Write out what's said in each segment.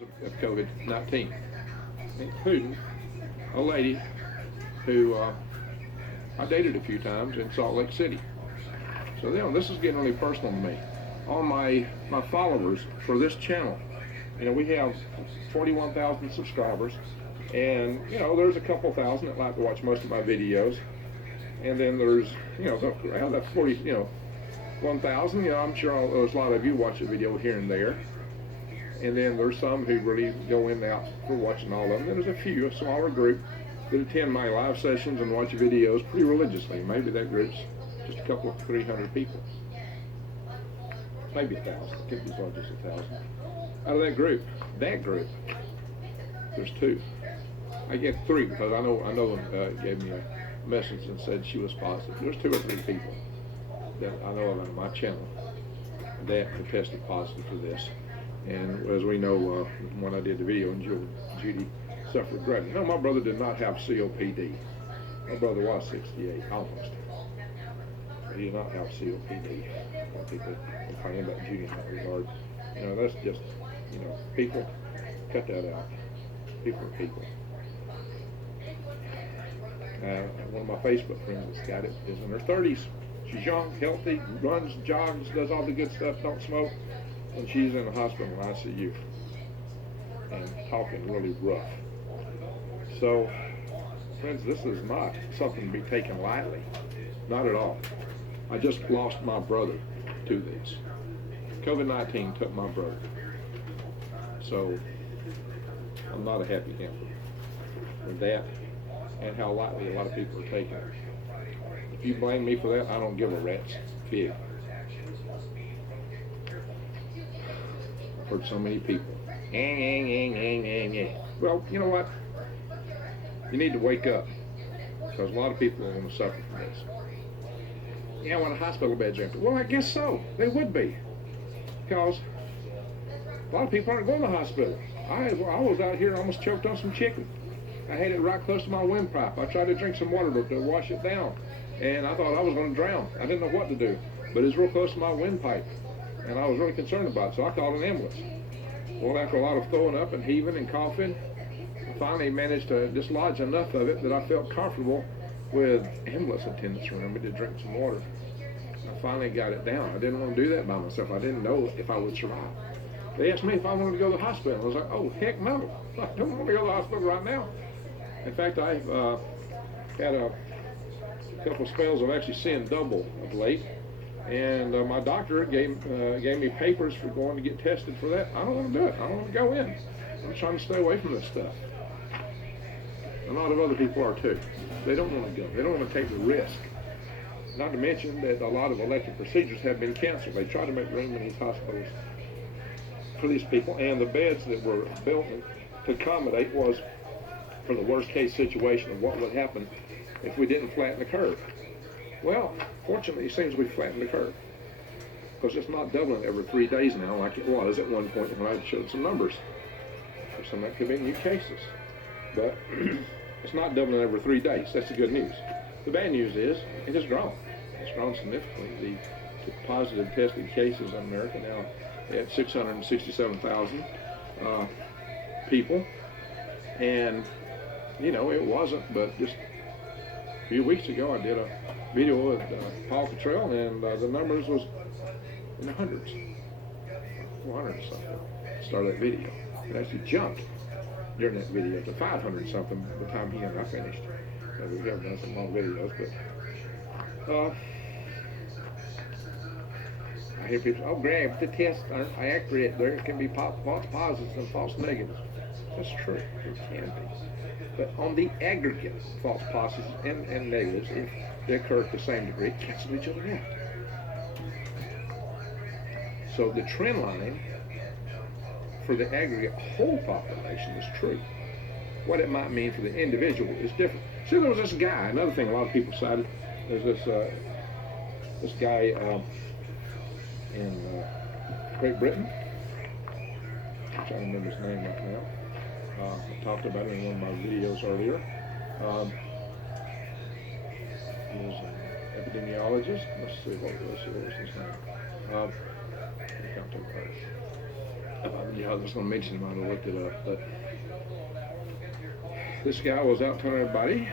of COVID-19, including a lady who I dated a few times in Salt Lake City. So this is getting really personal to me. All my followers for this channel, we have 41,000 subscribers, and there's a couple thousand that like to watch most of my videos, and then there's around that 1,000. I'm sure there's a lot of you watch a video here and there, and then there's some who really go in and out for watching all of them. Then there's a smaller group that attend my live sessions and watch videos pretty religiously. Maybe that group's just a couple of 300 people, maybe 1,000. It could be as large as 1,000. Out of that group, there's two. I get three because I know gave me a message and said she was positive. There's 2 or 3 people that I know of on my channel that have tested positive for this. And as we know, when I did the video, and Judy suffered greatly. No, my brother did not have COPD. My brother was 68, almost. But he did not have COPD. People complain about Judy in that regard. That's just, people, cut that out. People are people. One of my Facebook friends that's got it is in her 30s. She's young, healthy, runs, jogs, does all the good stuff, don't smoke, and she's in the hospital in ICU and talking really rough. So, friends, this is not something to be taken lightly. Not at all. I just lost my brother to this. COVID-19 took my brother. So, I'm not a happy camper with that and how lightly a lot of people are taking it. If you blame me for that, I don't give a rat's pig. I've heard so many people. Well, you know what? You need to wake up, because a lot of people are going to suffer from this. Yeah, when a hospital bed's empty. Well, I guess so. They would be, because a lot of people aren't going to the hospital. I was out here, almost choked on some chicken. I had it right close to my windpipe. I tried to drink some water to wash it down, and I thought I was going to drown. I didn't know what to do, but it was real close to my windpipe, and I was really concerned about it, so I called an ambulance. Well, after a lot of throwing up and heaving and coughing, I finally managed to dislodge enough of it that I felt comfortable with ambulance attendants around me to drink some water. I finally got it down. I didn't want to do that by myself. I didn't know if I would survive. They asked me if I wanted to go to the hospital. I was like, oh, heck no. I don't want to go to the hospital right now. In fact, I've had a couple of spells of actually seeing double of late. And my doctor gave me papers for going to get tested for that. I don't want to do it. I don't want to go in. I'm trying to stay away from this stuff. A lot of other people are too. They don't want to go. They don't want to take the risk. Not to mention that a lot of elective procedures have been canceled. They try to make room in these hospitals for these people, and the beds that were built to accommodate was for the worst case situation of what would happen if we didn't flatten the curve. Well, fortunately, it seems we've flattened the curve, because it's not doubling every 3 days now like it was at one point when I showed some numbers. Some that could be new cases, but it's not doubling every 3 days. That's the good news. The bad news is it has grown. It's grown significantly. The positive tested cases in America now at 667,000 people, and it wasn't but just a few weeks ago I did a video with Paul Cottrell, and the numbers was in the hundreds, 400 or something. Started that video. It actually jumped during that video to 500 something by the time he and I finished. We have done some long videos, but I hear people say, oh, Greg, the tests aren't accurate. There can be false positives and false negatives. That's true. It can be. But on the aggregate, false positives and negatives, if they occur to the same degree, cancel each other out. So the trend line for the aggregate whole population is true. What it might mean for the individual is different. See, there was this guy, another thing a lot of people cited, there's this guy in Great Britain. I'm trying to remember his name right now. I talked about it in one of my videos earlier. He was an epidemiologist. Let's see what was his name. Yeah, I was going to mention him. I looked it up, but this guy was out telling everybody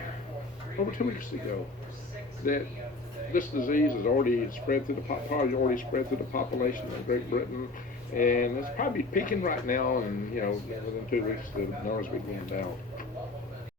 over 2 weeks ago that this disease has already spread through the population of Great Britain, and it's probably peaking right now. And within 2 weeks the numbers will be going down.